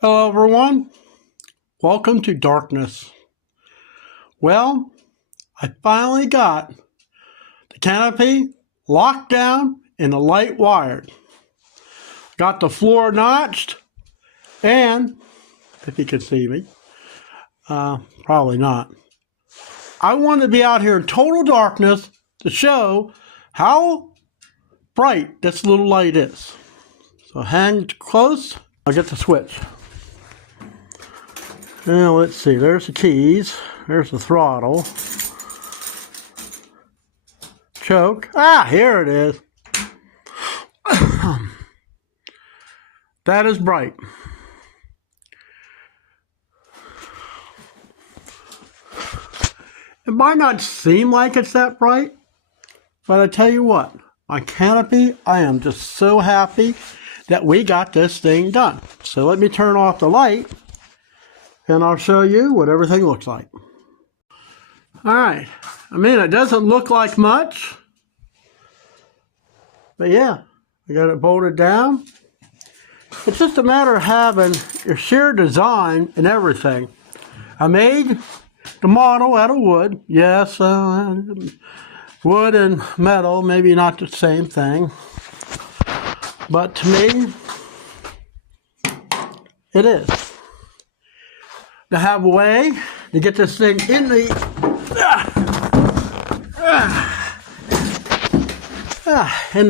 Hello everyone, welcome to darkness. Well, I finally got the canopy locked down and the light wired. Got the floor notched and, if you can see me, probably not. I wanted to be out here in total darkness to show how bright this little light is. So hang close, I'll get the switch. Now let's see, there's the keys, there's the throttle, choke, here it is. That is bright. It might not seem like it's that bright, but I tell you what, my canopy, I am just so happy that we got this thing done. So let me turn off the light and I'll show you what everything looks like. All right, I mean, it doesn't look like much, but yeah, I got it bolted down. It's just a matter of having your sheer design and everything. I made the model out of wood. Yes, wood and metal, maybe not the same thing, but to me, it is. To have a way to get this thing in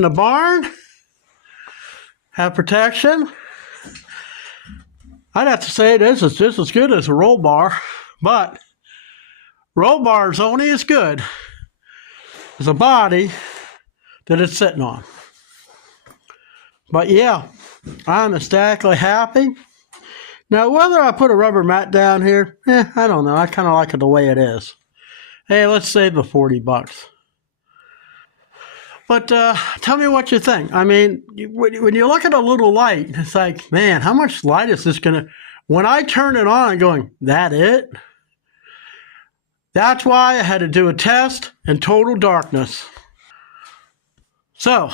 the barn, have protection. I'd have to say this is just as good as a roll bar, but roll bar is only as good as the body that it's sitting on. But yeah, I'm ecstatically happy. Now, whether I put a rubber mat down here, I don't know. I kind of like it the way it is. Hey, let's save the 40 bucks. But tell me what you think. I mean, when you look at a little light, it's like, man, how much light is this going to... When I turn it on, I'm going, that it? That's why I had to do a test in total darkness. So,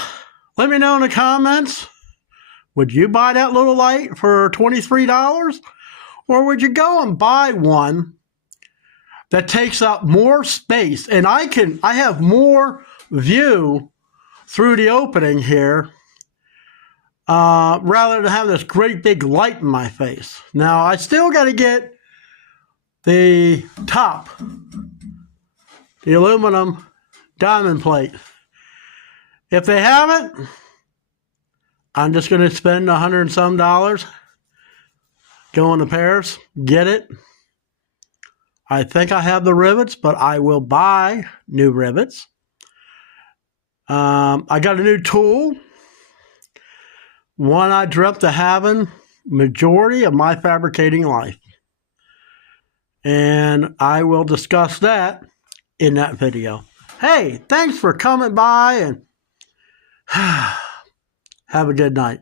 let me know in the comments. Would you buy that little light for $23? Or would you go and buy one that takes up more space? And I have more view through the opening here rather than have this great big light in my face. Now, I still got to get the top, the aluminum diamond plate. If they haven't, I'm just going to spend $100 and some, go on the pairs, get it. I think I have the rivets, but I will buy new rivets. I got a new tool, one I dreamt of having majority of my fabricating life. And I will discuss that in that video. Hey, thanks for coming by and have a good night.